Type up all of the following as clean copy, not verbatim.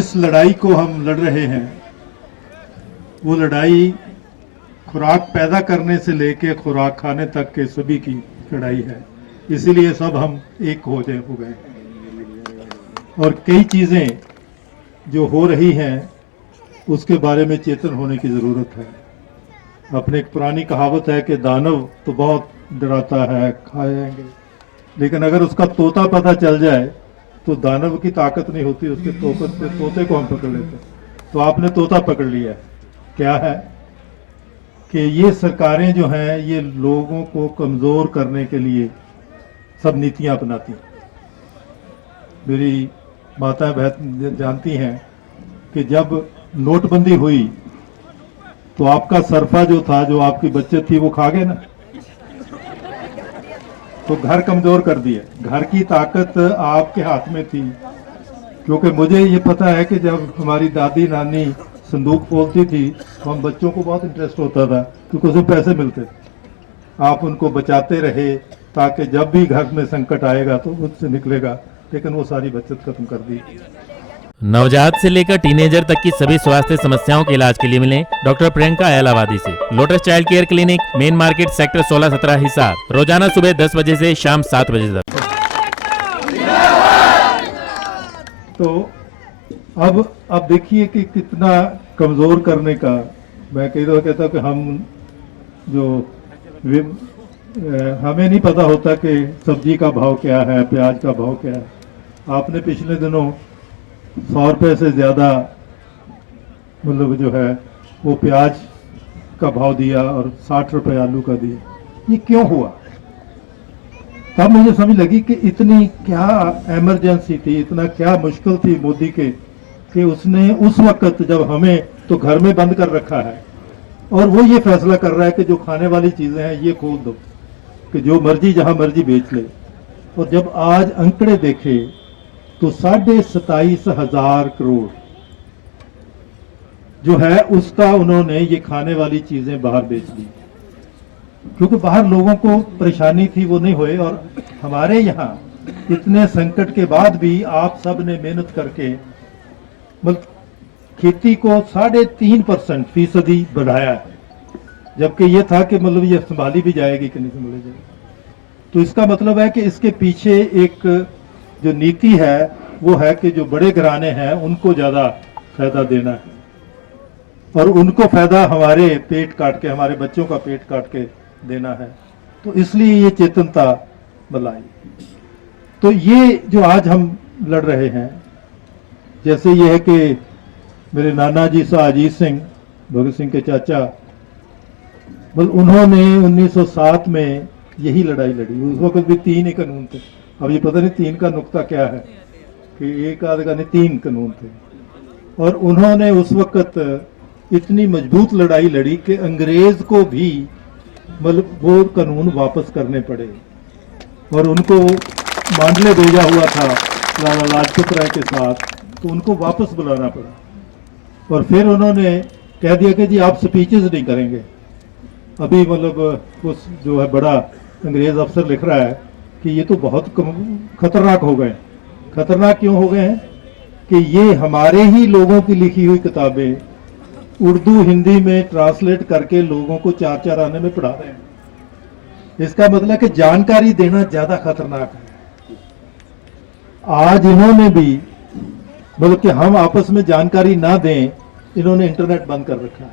इस लड़ाई को हम लड़ रहे हैं, वो लड़ाई खुराक पैदा करने से लेके खुराक खाने तक के सभी की लड़ाई है। इसीलिए सब हम एक हो गए और कई चीज़ें जो हो रही हैं उसके बारे में चेतन होने की ज़रूरत है। अपने एक पुरानी कहावत है कि दानव तो बहुत डराता है, खाएंगे, लेकिन अगर उसका तोता पता चल जाए तो दानव की ताकत नहीं होती, उसके तोते को हम पकड़ लेते हैं। तो आपने तोता पकड़ लिया। क्या है कि ये सरकारें जो हैं ये लोगों को कमज़ोर करने के लिए सब नीतियां अपनाती हैं। मेरी माता बहन जानती हैं कि जब नोटबंदी हुई तो आपका सरफा जो था, जो आपकी बचत थी, वो खा गए ना, तो घर कमजोर कर दिया। घर की ताकत आपके हाथ में थी, क्योंकि मुझे ये पता है कि जब हमारी दादी नानी संदूक खोलती थी तो हम बच्चों को बहुत इंटरेस्ट होता था, क्योंकि उसमें पैसे मिलते थे। आप उनको बचाते रहे ताकि जब भी घर में संकट आएगा तो उससे निकलेगा, लेकिन वो सारी बचत खत्म कर दी। नवजात से लेकर टीनेजर तक की सभी स्वास्थ्य समस्याओं के इलाज के लिए मिलें डॉक्टर प्रियंका एलावादी से। Lotus child care clinic, main market, sector 16-17 Hisar. रोजाना सुबह 10 बजे से शाम 7 बजे तक। तो अब देखिए कि कितना कमजोर करने का। मैं कई दफा कहता हूँ कि हम जो हमें नहीं पता होता कि सब्जी का भाव क्या है, प्याज का भाव क्या है। आपने पिछले दिनों 100 रुपये से ज़्यादा मतलब जो है वो प्याज का भाव दिया और 60 रुपये आलू का दिया। ये क्यों हुआ? तब मुझे समझ लगी कि इतनी क्या इमरजेंसी थी, इतना क्या मुश्किल थी मोदी के, कि उसने उस वक्त जब हमें तो घर में बंद कर रखा है और वो ये फैसला कर रहा है कि जो खाने वाली चीज़ें हैं ये खोल दो, कि जो मर्जी जहां मर्जी बेच ले। और जब आज अंकड़े देखे तो 27,500 करोड़ जो है उसका उन्होंने ये खाने वाली चीजें बाहर बेच दी, क्योंकि बाहर लोगों को परेशानी थी, वो नहीं हुए। और हमारे यहाँ इतने संकट के बाद भी आप सब ने मेहनत करके मतलब खेती को 3.5% बढ़ाया है, जबकि ये था कि मतलब ये संभाली भी जाएगी कि नहीं संभाली जाएगी। तो इसका मतलब है कि इसके पीछे एक जो नीति है वो है कि जो बड़े घराने हैं उनको ज्यादा फायदा देना है और उनको फायदा हमारे पेट काट के, हमारे बच्चों का पेट काट के देना है। तो इसलिए ये चेतनता मलाई। तो ये जो आज हम लड़ रहे हैं, जैसे ये है कि मेरे नाना जी सा अजीत सिंह, भगत सिंह के चाचा, मतलब उन्होंने 1907 में यही लड़ाई लड़ी। उस वक्त भी 3 ही कानून थे। अब ये पता नहीं 3 का नुक्ता क्या है, कि एक आध का नहीं 3 कानून थे। और उन्होंने उस वक्त इतनी मजबूत लड़ाई लड़ी कि अंग्रेज को भी मतलब वो कानून वापस करने पड़े और उनको मांडले भेजा हुआ था लाला लाजपत राय के साथ, तो उनको वापस बुलाना पड़ा। और फिर उन्होंने कह दिया कि जी आप स्पीचेस नहीं करेंगे। अभी मतलब उस जो है बड़ा अंग्रेज अफसर लिख रहा है कि ये तो बहुत खतरनाक हो गए। खतरनाक क्यों हो गए हैं कि ये हमारे ही लोगों की लिखी हुई किताबें उर्दू हिंदी में ट्रांसलेट करके लोगों को 4-4 आने में पढ़ा रहे हैं। इसका मतलब कि जानकारी देना ज्यादा खतरनाक है। आज इन्होंने भी मतलब कि हम आपस में जानकारी ना दें, इन्होंने इंटरनेट बंद कर रखा है।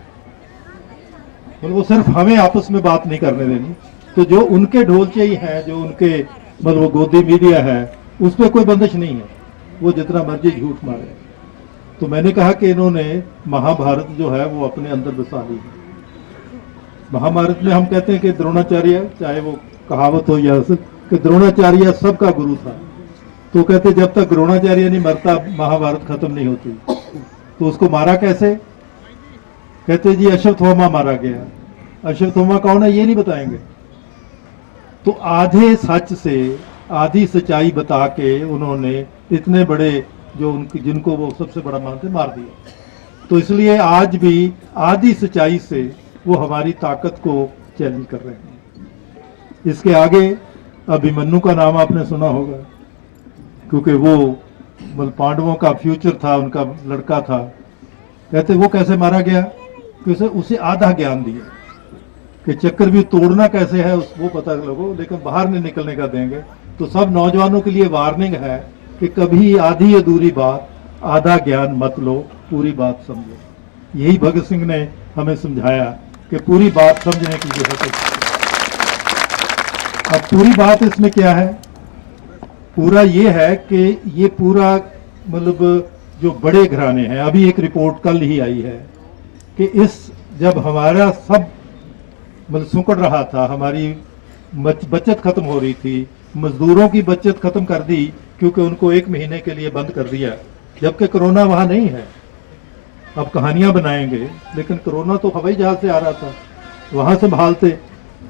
मतलब वो सिर्फ हमें आपस में बात नहीं करने देनी। तो जो उनके ढोलचे ही हैं, जो उनके मतलब वो गोदी मीडिया है, उस पर कोई बंदिश नहीं है, वो जितना मर्जी झूठ मारे। तो मैंने कहा कि इन्होंने महाभारत जो है वो अपने अंदर बसा ली है। महाभारत में हम कहते हैं कि द्रोणाचार्य, चाहे वो कहावत हो या कि द्रोणाचार्य सबका गुरु था, तो कहते जब तक द्रोणाचार्य नहीं मरता महाभारत खत्म नहीं होती। तो उसको मारा कैसे? कहते जी अश्वत्थामा मारा गया। अश्वत्थामा कौन है ये नहीं बताएंगे। तो आधे सच से आधी सच्चाई बता के उन्होंने इतने बड़े जो उनकी जिनको वो सबसे बड़ा मानते मार दिया। तो इसलिए आज भी आधी सच्चाई से वो हमारी ताकत को चैलेंज कर रहे हैं। इसके आगे अभिमन्यु का नाम आपने सुना होगा, क्योंकि वो मतलब पांडवों का फ्यूचर था, उनका लड़का था। कहते वो कैसे मारा गया, कि उसे आधा ज्ञान दिया कि चक्रव्यूह तोड़ना कैसे है वो पता लगो, लेकिन बाहर नहीं निकलने का देंगे। तो सब नौजवानों के लिए वार्निंग है कि कभी आधी अधूरी बात, आधा ज्ञान मत लो, पूरी बात समझो। यही भगत सिंह ने हमें समझाया कि पूरी बात समझने की जरूरत है। अब पूरी बात इसमें क्या है, पूरा ये है कि ये पूरा मतलब जो बड़े घराने हैं, अभी एक रिपोर्ट कल ही आई है कि इस जब हमारा सब मतलब सुकड़ रहा था, हमारी बचत खत्म हो रही थी, मजदूरों की बचत खत्म कर दी क्योंकि उनको 1 महीने के लिए बंद कर दिया, जबकि कोरोना वहां नहीं है। अब कहानियां बनाएंगे, लेकिन कोरोना तो हवाई जहाज से आ रहा था, वहां संभालते,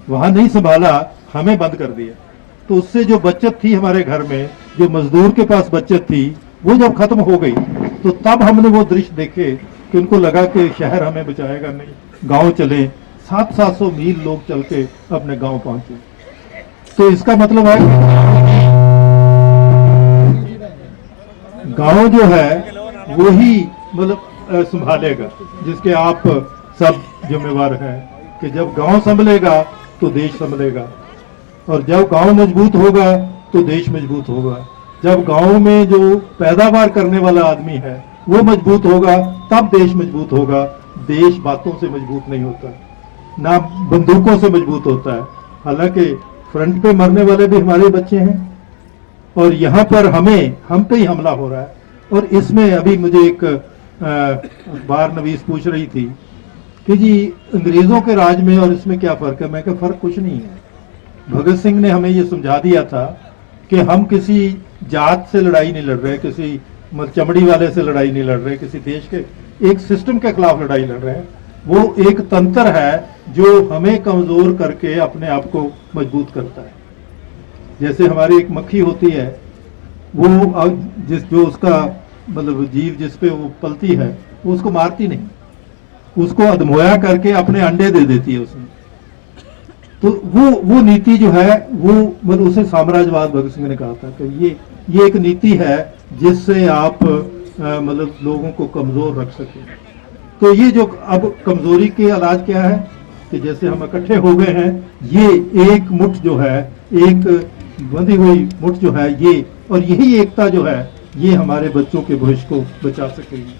वहां नहीं संभाला, हमें बंद कर दिया। तो उससे जो बचत थी हमारे घर में, जो मजदूर के पास बचत थी, वो जब खत्म हो गई तो तब हमने वो दृश्य देखे कि उनको लगा कि शहर हमें बचाएगा नहीं, गांव चले। 700-700 मील लोग चल के अपने गांव पहुंचे। तो इसका मतलब है गांव जो है वो ही मतलब संभालेगा, जिसके आप सब जिम्मेवार हैं कि जब गांव संभलेगा तो देश संभलेगा, और जब गांव मजबूत होगा तो देश मजबूत होगा। जब गांव में जो पैदावार करने वाला आदमी है वो मजबूत होगा तब देश मजबूत होगा। देश बातों से मजबूत नहीं होता, ना बंदूकों से मजबूत होता है। हालांकि फ्रंट पे मरने वाले भी हमारे बच्चे हैं, और यहाँ पर हम पे ही हमला हो रहा है। और इसमें अभी मुझे एक अखबार नवीस पूछ रही थी कि जी अंग्रेजों के राज में और इसमें क्या फर्क है। मैं कहा फर्क कुछ नहीं है। भगत सिंह ने हमें ये समझा दिया था कि हम किसी जात से लड़ाई नहीं लड़ रहे, किसी चमड़ी वाले से लड़ाई नहीं लड़ रहे, किसी देश के एक सिस्टम के खिलाफ लड़ाई लड़ रहे हैं। वो एक तंत्र है जो हमें कमजोर करके अपने आप को मजबूत करता है। जैसे हमारी एक मक्खी होती है, वो जो उसका मतलब जीव जिस पे वो पलती है, वो उसको मारती नहीं, उसको अधमोया करके अपने अंडे दे देती है उसमें। तो वो नीति जो है वो मतलब उसे साम्राज्यवाद भगत सिंह ने कहा था कि ये एक नीति है जिससे आप मतलब लोगों को कमजोर रख सके। तो ये जो अब कमजोरी के इलाज क्या है कि जैसे हम इकट्ठे हो गए हैं, ये एक मुठ जो है, एक बंधी हुई मुठ जो है, ये और यही एकता जो है, ये हमारे बच्चों के भविष्य को बचा सकेगी।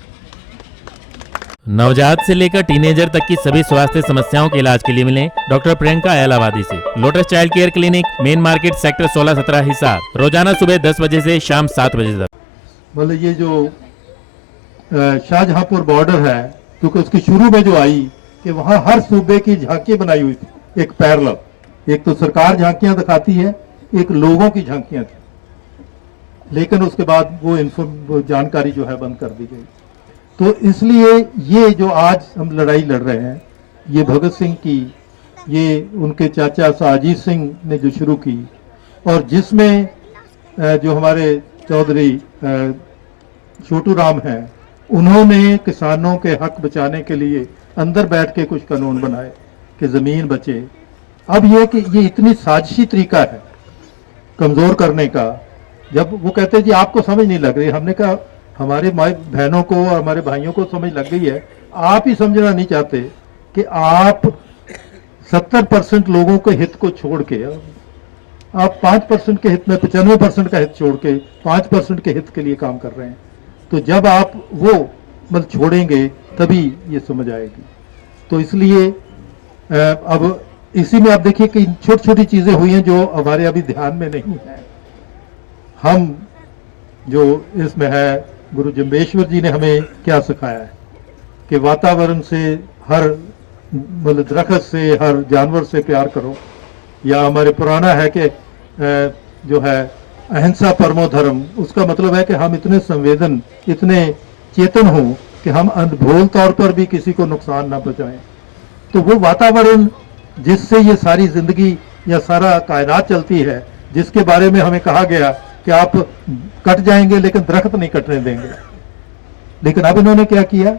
नवजात से लेकर टीनेजर तक की सभी स्वास्थ्य समस्याओं के इलाज के लिए मिलें डॉक्टर प्रियंका एलावादी से। Lotus child care clinic, main market, sector 16-17 Hisar. रोजाना सुबह 10 बजे से शाम 7 बजे तक। मतलब ये जो शाहजहांपुर बॉर्डर है, क्योंकि उसकी शुरू में जो आई कि वहां हर सूबे की झांकी बनाई हुई थी, एक पैरेलल। एक तो सरकार झांकियां दिखाती है, एक लोगों की झांकियां थी, लेकिन उसके बाद वो जानकारी जो है बंद कर दी गई। तो इसलिए ये जो आज हम लड़ाई लड़ रहे हैं, ये भगत सिंह की, ये उनके चाचा साजीत सिंह ने जो शुरू की, और जिसमें जो हमारे चौधरी छोटू राम हैं, उन्होंने किसानों के हक बचाने के लिए अंदर बैठ के कुछ कानून बनाए कि जमीन बचे। अब ये कि ये इतनी साजिशी तरीका है कमजोर करने का। जब वो कहते जी आपको समझ नहीं लग रही, हमने कहा हमारे माई बहनों को और हमारे भाइयों को समझ लग गई है, आप ही समझना नहीं चाहते कि आप 70% लोगों के हित को छोड़ के, आप 5% के हित में 95% का हित छोड़ के 5% के हित के लिए काम कर रहे हैं। तो जब आप वो मतलब छोड़ेंगे तभी ये समझ आएगी। तो इसलिए अब इसी में आप देखिए कि छोटी छोटी चीजें हुई हैं जो हमारे अभी ध्यान में नहीं है। हम जो इसमें है, गुरु जम्बेश्वर जी ने हमें क्या सिखाया है कि वातावरण से, हर मतलब दरख्त से, हर जानवर से प्यार करो। या हमारे पुराना है कि जो है अहिंसा परमो धर्म, उसका मतलब है कि हम इतने संवेदन, इतने चेतन हों कि हम अनभोल तौर पर भी किसी को नुकसान ना पहुंचाएं। तो वो वातावरण जिससे ये सारी जिंदगी या सारा कायनात चलती है, जिसके बारे में हमें कहा गया कि आप कट जाएंगे लेकिन दरख्त नहीं कटने देंगे। लेकिन अब इन्होंने क्या किया,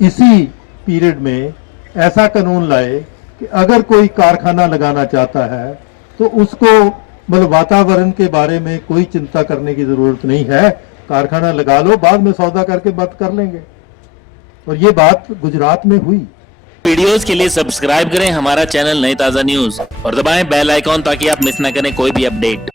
इसी पीरियड में ऐसा कानून लाए कि अगर कोई कारखाना लगाना चाहता है तो उसको मतलब वातावरण के बारे में कोई चिंता करने की जरूरत नहीं है, कारखाना लगा लो, बाद में सौदा करके बंद कर लेंगे। और ये बात गुजरात में हुई। वीडियोस के लिए सब्सक्राइब करें हमारा चैनल नई ताजा न्यूज और दबाएं बेल आइकॉन ताकि आप मिस न करें कोई भी अपडेट।